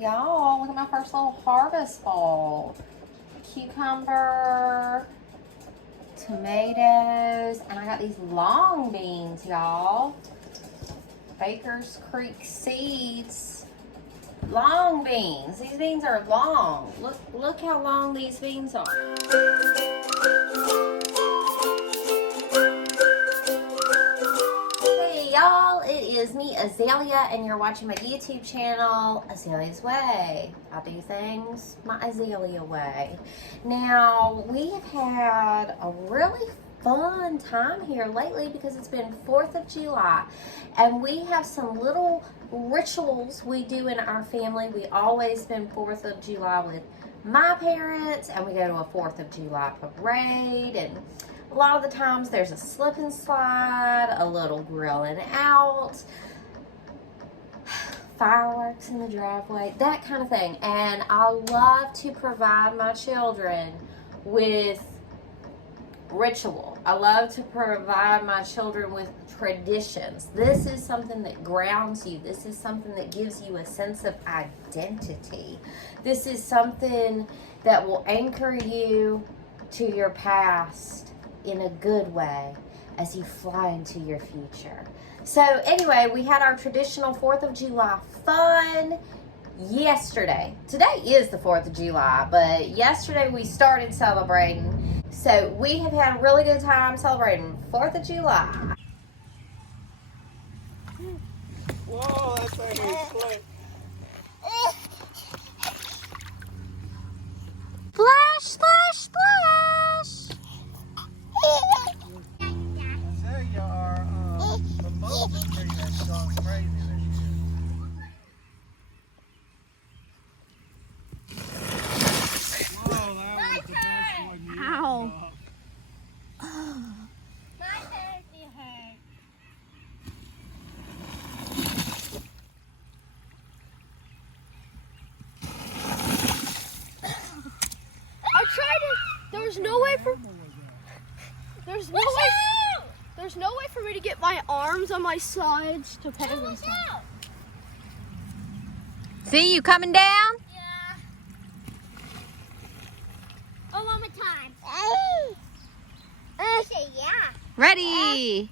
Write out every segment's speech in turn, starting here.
Y'all, look at my first little harvest bowl. Cucumber, tomatoes, and I got these long beans, y'all. Baker's Creek seeds. Long beans. These beans are long. Look how long these beans are. Hey y'all, it is me, Azalea, and you're watching my YouTube channel, Azalea's Way. I do things my Azalea way. Now, we have had a really fun time here lately because it's been 4th of July, and we have some little rituals we do in our family. We always spend 4th of July with my parents, and we go to a 4th of July parade, and a lot of the times there's a slip and slide, a little grilling out, fireworks in the driveway, that kind of thing. And I love to provide my children with ritual. I love to provide my children with traditions. This is something that grounds you. This is something that gives you a sense of identity. This is something that will anchor you to your past in a good way as you fly into your future. So anyway, we had our traditional 4th of July fun yesterday. Today is the 4th of July, but yesterday we started celebrating. So we have had a really good time celebrating 4th of July. Whoa, that thing is slick. Splash, splash, splash! Azalea, our mimosa tree has gone crazy this year. Whoa, that was the best one you Ow. saw. My head hurt. I tried it. There's no way for me to get my arms on my sides to peg myself. See you coming down? Yeah. Oh, one more time. I say yeah. Ready.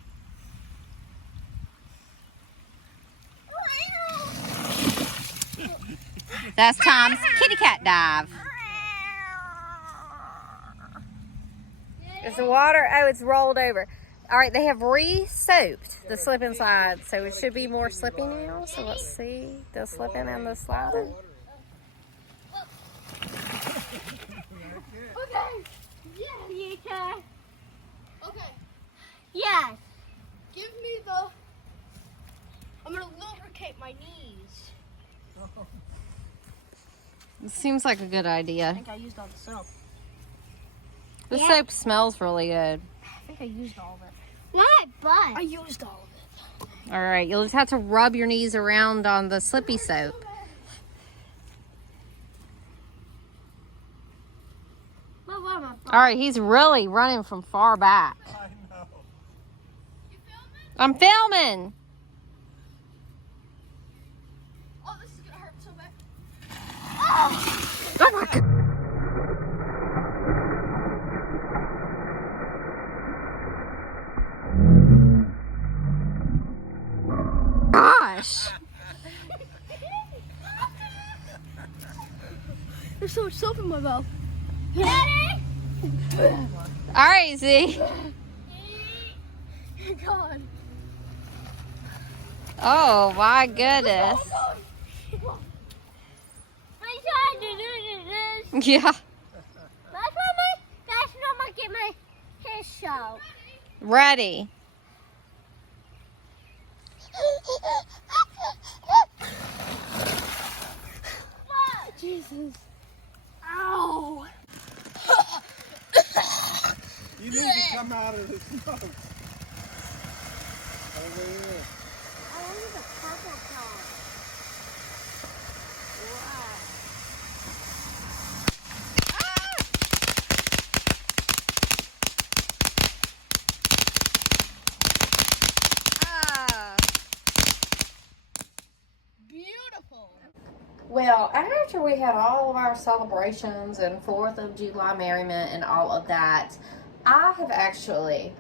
That's Tom's kitty cat dive. Is the water? Oh, it's rolled over. All right, they have re-soaped the slip and slide, so it should be more slippy now. So let's see the slipping and the sliding. Okay. Yeah. Okay. Yes. Give me the. I'm gonna lubricate my knees. It seems like a good I idea. think I used all the soap. The soap smells really good. I think I used all of it. Not my butt. I used all of it. All right, you'll just have to rub your knees around on the slippy soap. All right, he's really running from far back. I know. You filming? I'm filming. Oh, this is gonna hurt so bad. Oh my God. Gosh. There's so much soap in my mouth. Daddy! All right, Z. God. Oh my goodness. I tried to do this. Yeah. That's not my get my hair show. Ready. Jesus. Ow. You need to come out of the smoke. Over here. I wanted the purple color. Wow. Well, after we had all of our celebrations and 4th of July merriment and all of that, I have actually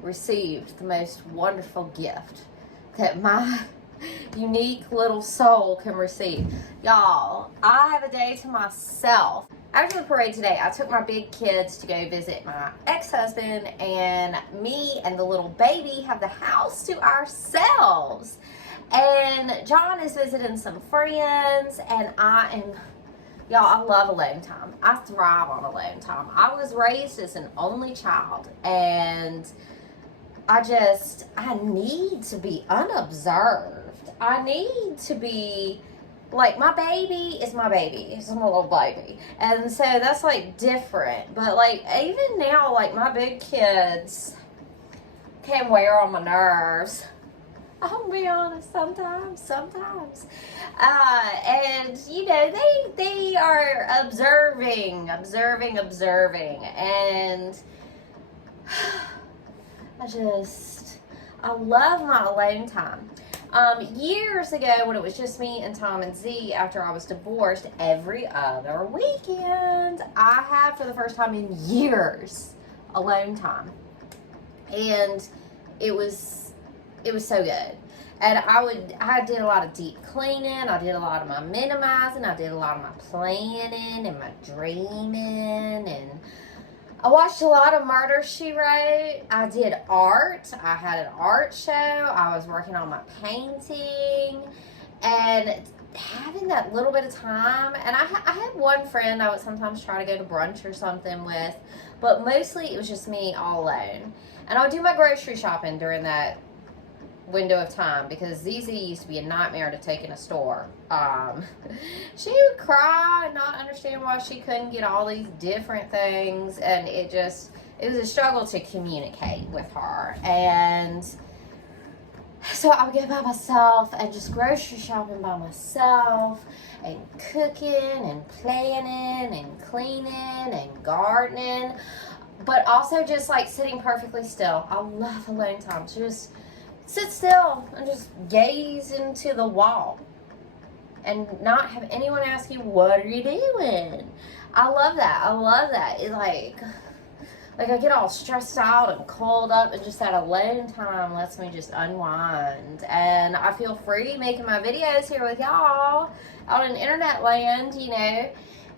received the most wonderful gift that my unique little soul can receive. Y'all, I have a day to myself. After the parade today, I took my big kids to go visit my ex-husband, and me and the little baby have the house to ourselves. And John is visiting some friends, and y'all, I love alone time. I thrive on alone time. I was raised as an only child, and I need to be unobserved. I need to be, like, my baby is my baby. It's my little baby. And so that's, like, different. But, like, even now, like, my big kids can wear on my nerves. I'll be honest, sometimes. And, you know, they are observing. And I love my alone time. Years ago, when it was just me and Tom and Z, after I was divorced, every other weekend, I had, for the first time in years, alone time. And it was so good. And I did a lot of deep cleaning, I did a lot of my minimizing, I did a lot of my planning and my dreaming, and I watched a lot of Murder, She Wrote. I did art. I had an art show. I was working on my painting, and having that little bit of time. And I had one friend I would sometimes try to go to brunch or something with, but mostly it was just me all alone. And I would do my grocery shopping during that window of time, because ZZ used to be a nightmare to take in a store. She would cry and not understand why she couldn't get all these different things, and it was a struggle to communicate with her. And so I would go by myself and just grocery shopping by myself, and cooking and planning and cleaning and gardening, but also just like sitting perfectly still. I love alone time. Just sit still and just gaze into the wall and not have anyone ask you, what are you doing? I love that. It like I get all stressed out and coiled up, and just that alone time lets me just unwind. And I feel free making my videos here with y'all out in internet land, you know.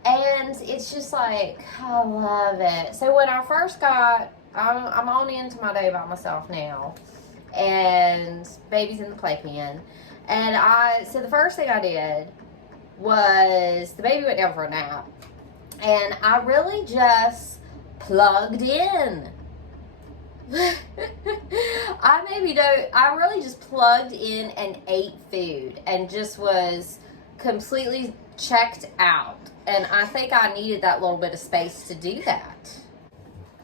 And it's just like, I love it. So when I first I'm on into my day by myself now. And baby's in the playpen. And so the first thing I did was, the baby went down for a nap, and I really just plugged in. I really just plugged in and ate food and just was completely checked out. And I think I needed that little bit of space to do that.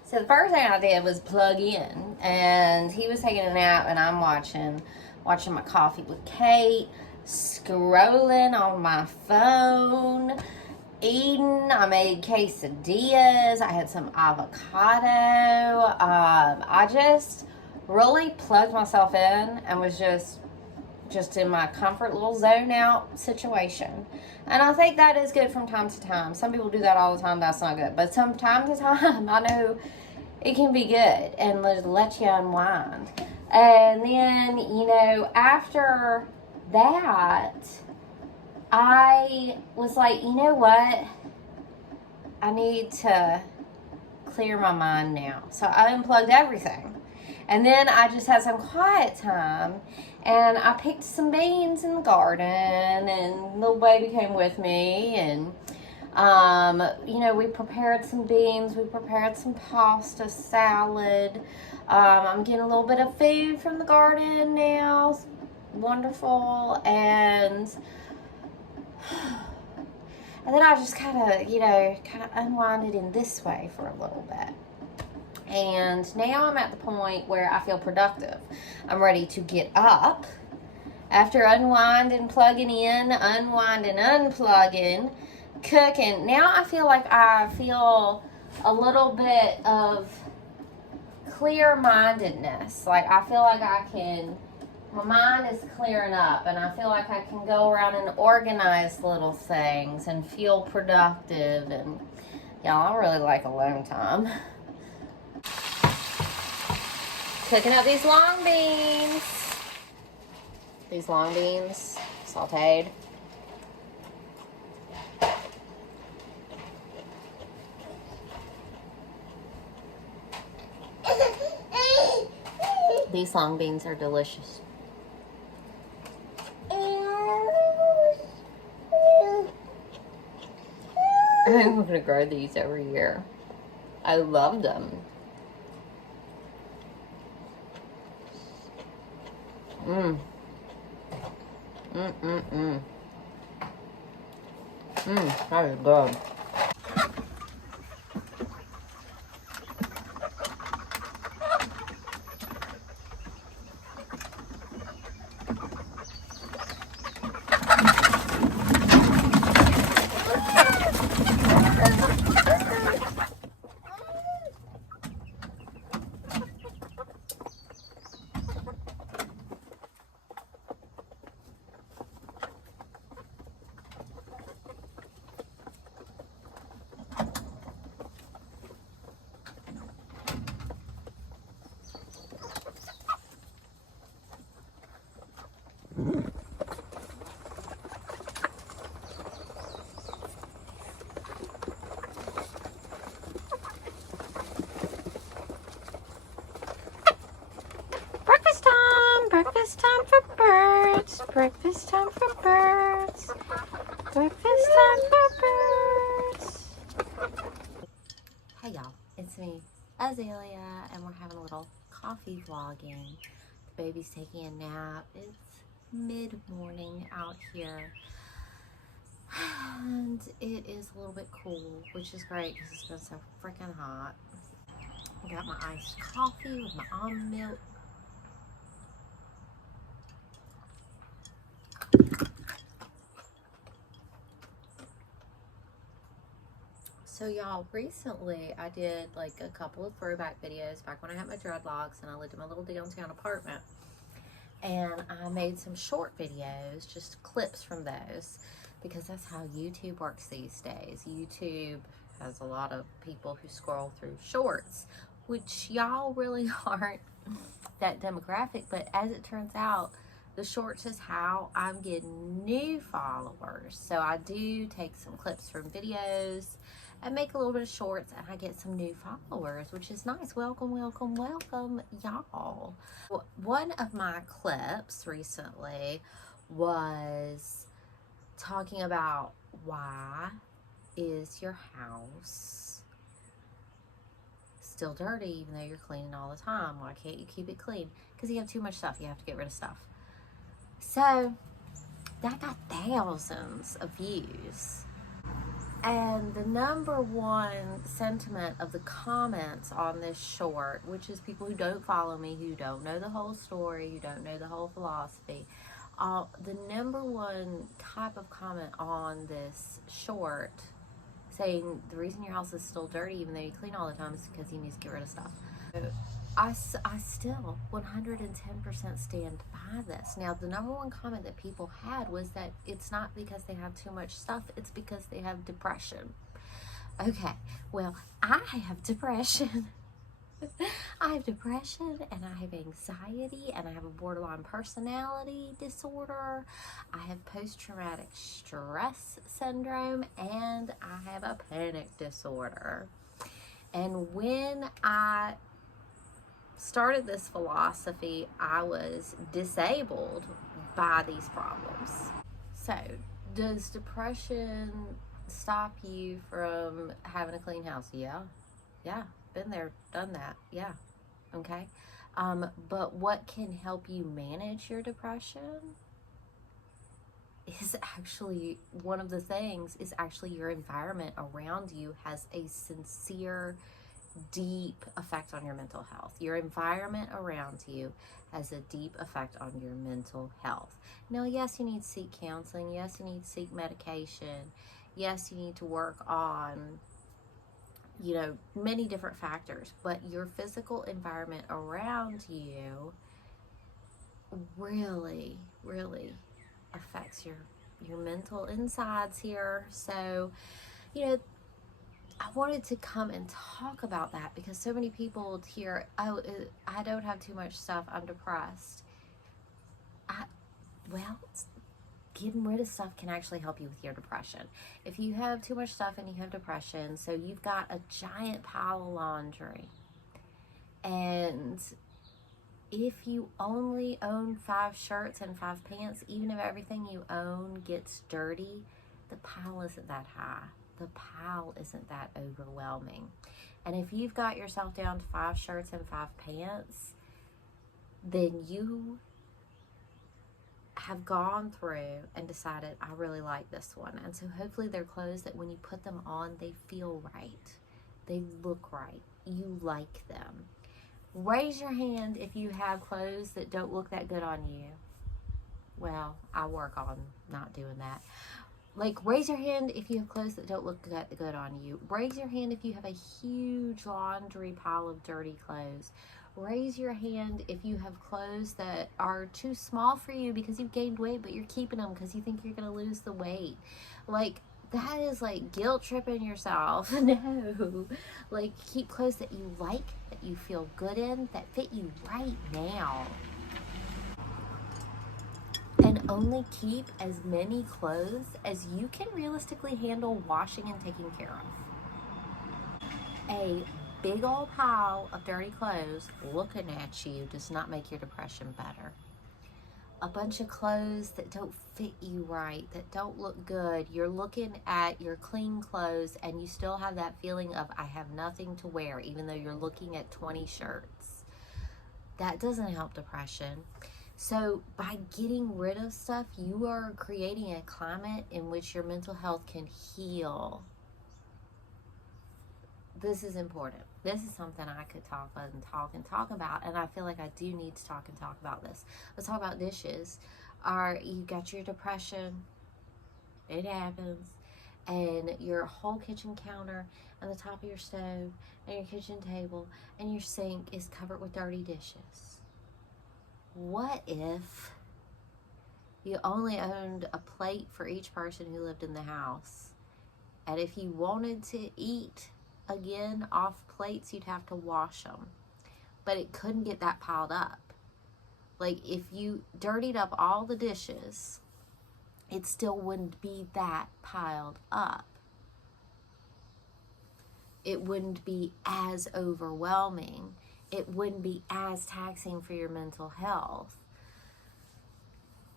So the first thing I did was plug in, and he was taking a nap, and I'm watching my Coffee with Kate, scrolling on my phone, eating. I made quesadillas. I had some avocado. I just really plugged myself in and was just in my comfort little zone out situation. And I think that is good from time to time. Some people do that all the time. That's not good. But from time to time, I know it can be good and let you unwind. And then, you know, after that, I was like, you know what? I need to clear my mind now. So I unplugged everything. And then I just had some quiet time, and I picked some beans in the garden, and little baby came with me, and you know, we prepared some beans, we prepared some pasta, salad. I'm getting a little bit of food from the garden now. It's wonderful. And then I just kind of unwinded in this way for a little bit. And now I'm at the point where I feel productive. I'm ready to get up after unwinding, plugging in, unwinding, unplugging, cooking. Now I feel like I feel a little bit of clear-mindedness. Like I feel like I can my mind is clearing up, and I feel like I can go around and organize little things and feel productive. And y'all, I really like alone time. Cooking up these long beans. These long beans, sauteed. These long beans are delicious. I think we're gonna grow these every year. I love them. Mmm. That is good. Breakfast time for birds. Breakfast time for birds. Breakfast time for birds. Hey y'all, it's me, Azalea, and we're having a little coffee vlogging. The baby's taking a nap. It's mid-morning out here. And it is a little bit cool, which is great because it's been so freaking hot. I got my iced coffee with my almond milk. So y'all, recently I did like a couple of throwback videos back when I had my dreadlocks and I lived in my little downtown apartment. And I made some short videos, just clips from those, because that's how YouTube works these days. YouTube has a lot of people who scroll through shorts, which y'all really aren't that demographic, but as it turns out, the shorts is how I'm getting new followers. So I do take some clips from videos and make a little bit of shorts, and I get some new followers, which is nice. Welcome, welcome, welcome, y'all. One of my clips recently was talking about why is your house still dirty even though you're cleaning all the time? Why can't you keep it clean? Because you have too much stuff. You have to get rid of stuff. So that got thousands of views. And the number one sentiment of the comments on this short, which is people who don't follow me, who don't know the whole story, who don't know the whole philosophy, the number one type of comment on this short saying the reason your house is still dirty even though you clean all the time is because you need to get rid of stuff. I still 110% stand by this. Now, the number one comment that people had was that it's not because they have too much stuff, it's because they have depression. Okay, well, I have depression. I have depression, and I have anxiety, and I have a borderline personality disorder. I have post-traumatic stress syndrome, and I have a panic disorder. And when I started this philosophy, I was disabled by these problems. So, does depression stop you from having a clean house? Yeah, been there, done that, yeah, okay. But what can help you manage your depression is actually, one of the things is actually your environment around you has a sincere, deep effect on your mental health. Your environment around you has a deep effect on your mental health. Now, yes, you need to seek counseling. Yes, you need to seek medication. Yes, you need to work on, you know, many different factors, but your physical environment around you really, really affects your mental insides here. So, you know, I wanted to come and talk about that because so many people hear, oh, I don't have too much stuff, I'm depressed. Well, getting rid of stuff can actually help you with your depression. If you have too much stuff and you have depression, so you've got a giant pile of laundry, and if you only own 5 shirts and 5 pants, even if everything you own gets dirty, the pile isn't that high. The pile isn't that overwhelming. And if you've got yourself down to 5 shirts and 5 pants, then you have gone through and decided, I really like this one. And so hopefully they're clothes that when you put them on, they feel right. They look right. You like them. Raise your hand if you have clothes that don't look that good on you. Well, I work on not doing that. Like, raise your hand if you have clothes that don't look good on you. Raise your hand if you have a huge laundry pile of dirty clothes. Raise your hand if you have clothes that are too small for you because you've gained weight, but you're keeping them because you think you're going to lose the weight. Like, that is like guilt tripping yourself. No. Like, keep clothes that you like, that you feel good in, that fit you right now. And only keep as many clothes as you can realistically handle washing and taking care of. A big old pile of dirty clothes looking at you does not make your depression better. A bunch of clothes that don't fit you right, that don't look good. You're looking at your clean clothes and you still have that feeling of, I have nothing to wear, even though you're looking at 20 shirts. That doesn't help depression. So by getting rid of stuff, you are creating a climate in which your mental health can heal. This is important. This is something I could talk about, and I feel like I do need to talk about this. Let's talk about dishes. You got your depression, it happens, and your whole kitchen counter and the top of your stove and your kitchen table and your sink is covered with dirty dishes. What if you only owned a plate for each person who lived in the house? And if you wanted to eat again off plates, you'd have to wash them. But it couldn't get that piled up. Like, if you dirtied up all the dishes, it still wouldn't be that piled up. It wouldn't be as overwhelming. It wouldn't be as taxing for your mental health.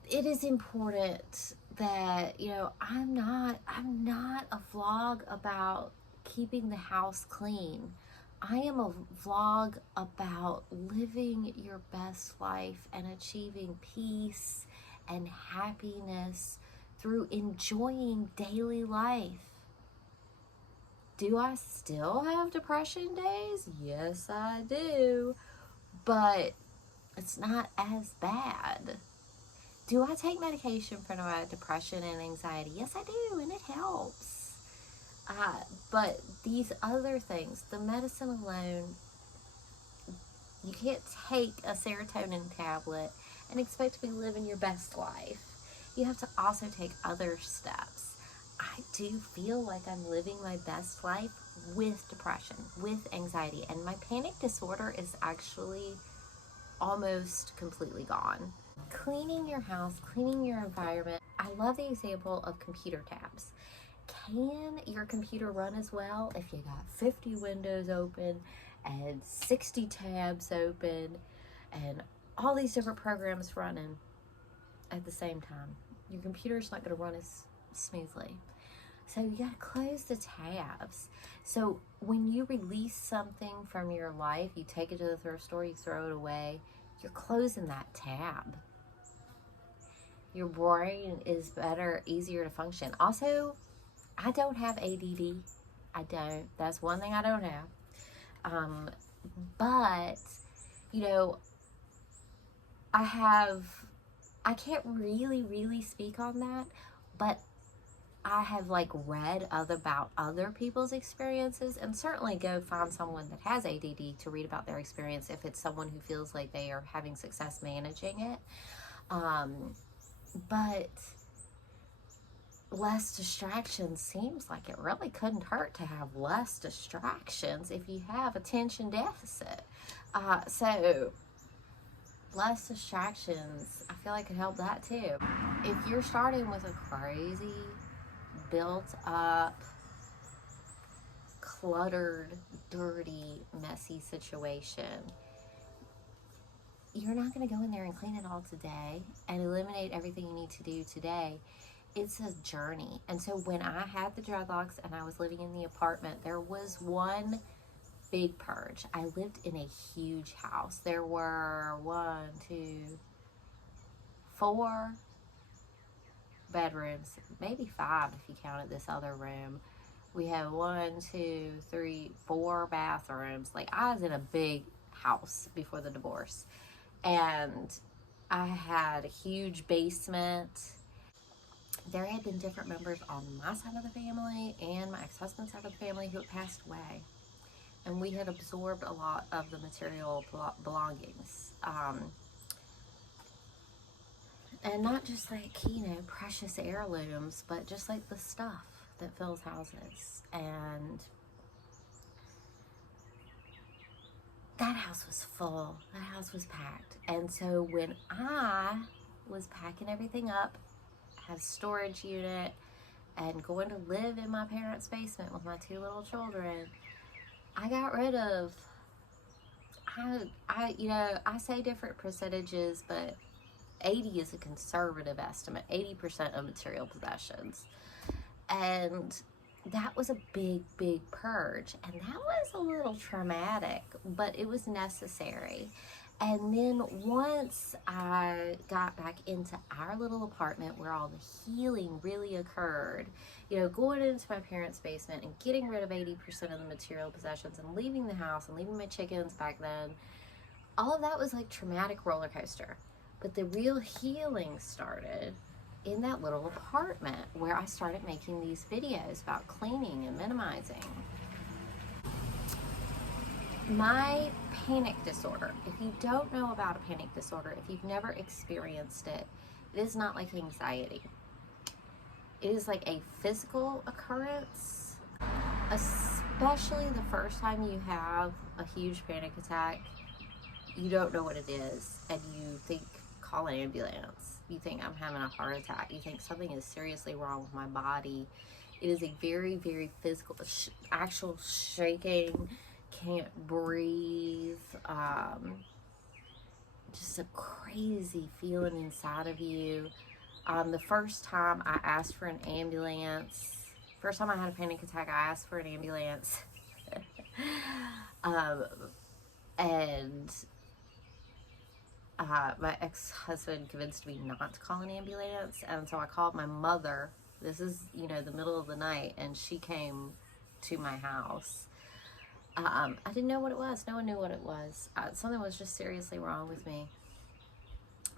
It is important that, you know, I'm not a vlog about keeping the house clean. I am a vlog about living your best life and achieving peace and happiness through enjoying daily life. Do I still have depression days? Yes, I do. But it's not as bad. Do I take medication for my depression and anxiety? Yes, I do, and it helps. But these other things, the medicine alone, you can't take a serotonin tablet and expect to be living your best life. You have to also take other steps. I do feel like I'm living my best life with depression, with anxiety, and my panic disorder is actually almost completely gone. Cleaning your house, cleaning your environment. I love the example of computer tabs. Can your computer run as well if you got 50 windows open and 60 tabs open and all these different programs running at the same time? Your computer's not going to run as smoothly. So you got to close the tabs. So when you release something from your life, you take it to the thrift store, you throw it away, you're closing that tab. Your brain is better, easier to function. Also, I don't have ADD. I don't. That's one thing I don't have. But, you know, I can't really speak on that, but I have like read about other people's experiences, and certainly go find someone that has ADD to read about their experience if it's someone who feels like they are having success managing it. But less distractions seems like it really couldn't hurt to have less distractions if you have attention deficit. So less distractions, I feel like could help that too. If you're starting with a crazy, built up, cluttered, dirty, messy situation, you're not going to go in there and clean it all today and eliminate everything you need to do today. It's a journey. And so when I had the dreadlocks and I was living in the apartment, there was one big purge. I lived in a huge house. There were 4 bedrooms, maybe 5 if you counted this other room. We had 4 bathrooms. Like, I was in a big house before the divorce, and I had a huge basement. There had been different members on my side of the family and my ex-husband's side of the family who had passed away, and we had absorbed a lot of the material belongings, and not just like, precious heirlooms, but just like the stuff that fills houses. And that house was full. That house was packed. And so when I was packing everything up, had a storage unit, and going to live in my parents' basement with my 2 little children, I got rid of, I say different percentages, but 80 is a conservative estimate, 80% of material possessions. And that was a big, big purge. And that was a little traumatic, but it was necessary. And then once I got back into our little apartment where all the healing really occurred, going into my parents' basement and getting rid of 80% of the material possessions and leaving the house and leaving my chickens back then, all of that was like traumatic roller coaster. But the real healing started in that little apartment where I started making these videos about cleaning and minimizing. My panic disorder, if you don't know about a panic disorder, if you've never experienced it, it is not like anxiety. It is like a physical occurrence, especially the first time you have a huge panic attack. You don't know what it is, and you think, call an ambulance. You think, I'm having a heart attack. You think something is seriously wrong with my body. It is a very, very physical, actual shaking, can't breathe, just a crazy feeling inside of you. The first time I asked for an ambulance, first time I had a panic attack, I asked for an ambulance. And my ex-husband convinced me not to call an ambulance, and so I called my mother. This is, the middle of the night, and she came to my house. I didn't know what it was. No one knew what it was. Something was just seriously wrong with me.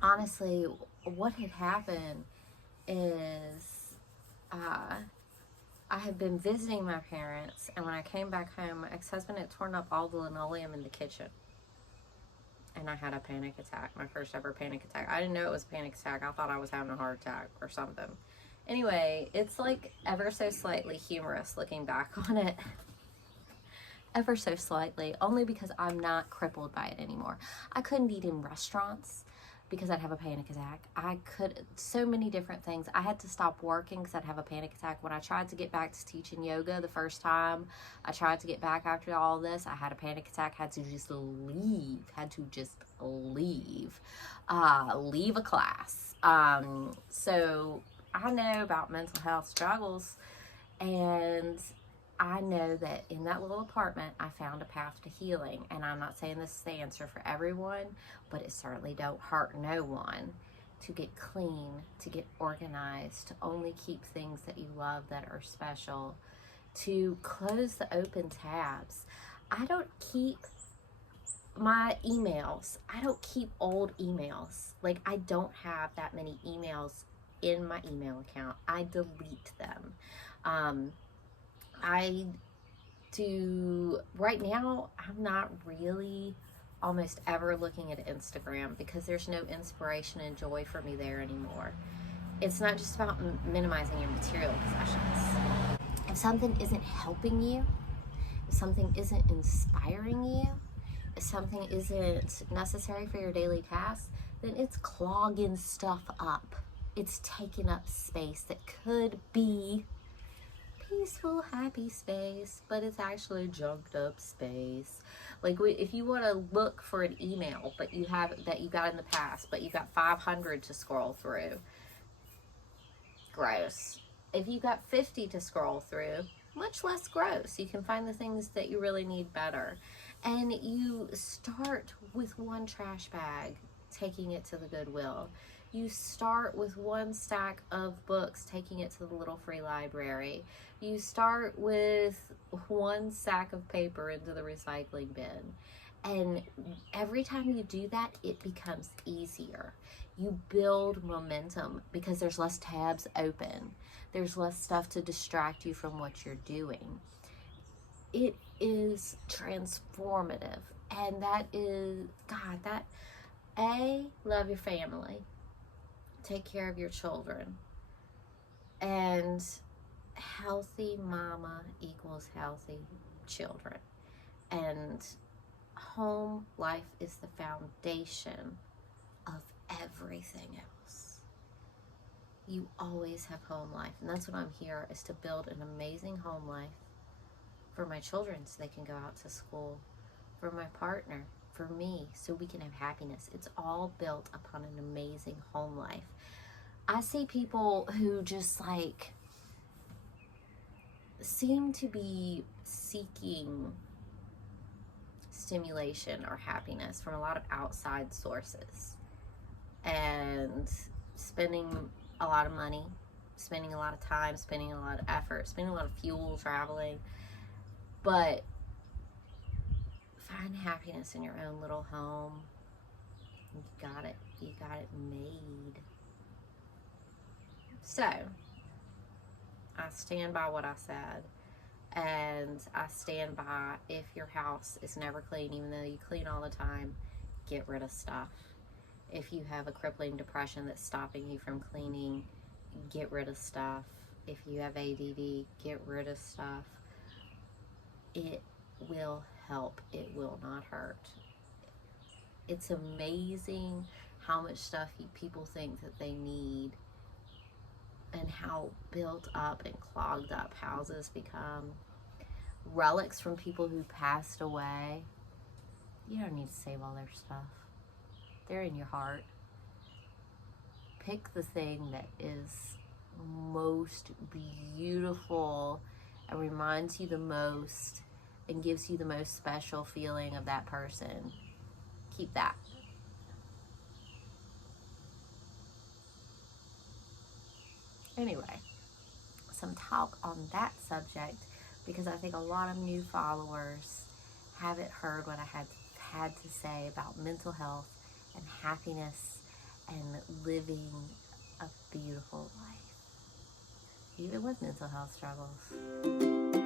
Honestly, what had happened is I had been visiting my parents, and when I came back home, my ex-husband had torn up all the linoleum in the kitchen. And I had a panic attack, my first ever panic attack. I didn't know it was a panic attack. I thought I was having a heart attack or something. Anyway, it's like ever so slightly humorous looking back on it. Ever so slightly, only because I'm not crippled by it anymore. I couldn't eat in restaurants because I'd have a panic attack. So many different things. I had to stop working because I'd have a panic attack. When I tried to get back to teaching yoga the first time, I tried to get back after all this, I had a panic attack, had to just leave a class. So I know about mental health struggles, and I know that in that little apartment, I found a path to healing. And I'm not saying this is the answer for everyone, but it certainly don't hurt no one to get clean, to get organized, to only keep things that you love that are special, to close the open tabs. I don't keep my emails. I don't keep old emails. Like, I don't have that many emails in my email account. I delete them. I do, right now, I'm not really almost ever looking at Instagram because there's no inspiration and joy for me there anymore. It's not just about minimizing your material possessions. If something isn't helping you, if something isn't inspiring you, if something isn't necessary for your daily tasks, then it's clogging stuff up. It's taking up space that could be peaceful, happy space, but it's actually junked up space. Like if you want to look for an email but you have that you got in the past, but you got 500 to scroll through, gross. If you got 50 to scroll through, much less gross. You can find the things that you really need better. And you start with one trash bag, taking it to the Goodwill. You start with one stack of books, taking it to the little free library. You start with one sack of paper into the recycling bin. And every time you do that, it becomes easier. You build momentum because there's less tabs open. There's less stuff to distract you from what you're doing. It is transformative. And that is, God, love your family. Take care of your children. And healthy mama equals healthy children. And home life is the foundation of everything else. You always have home life, and that's what I'm here, is to build an amazing home life for my children so they can go out to school, for my partner, for me, so we can have happiness. It's all built upon an amazing home life. I see people who just like seem to be seeking stimulation or happiness from a lot of outside sources and spending a lot of money, spending a lot of time, spending a lot of effort, spending a lot of fuel traveling, but find happiness in your own little home. You got it made. So I stand by what I said. And I stand by, if your house is never clean, even though you clean all the time, get rid of stuff. If you have a crippling depression that's stopping you from cleaning, get rid of stuff. If you have ADD, get rid of stuff. It will help. It will not hurt. It's amazing how much stuff people think that they need and how built up and clogged up houses become. Relics from people who passed away. You don't need to save all their stuff. They're in your heart. Pick the thing that is most beautiful and reminds you the most and gives you the most special feeling of that person. Keep that. Anyway, some talk on that subject, because I think a lot of new followers haven't heard what I had to say about mental health and happiness and living a beautiful life, even with mental health struggles.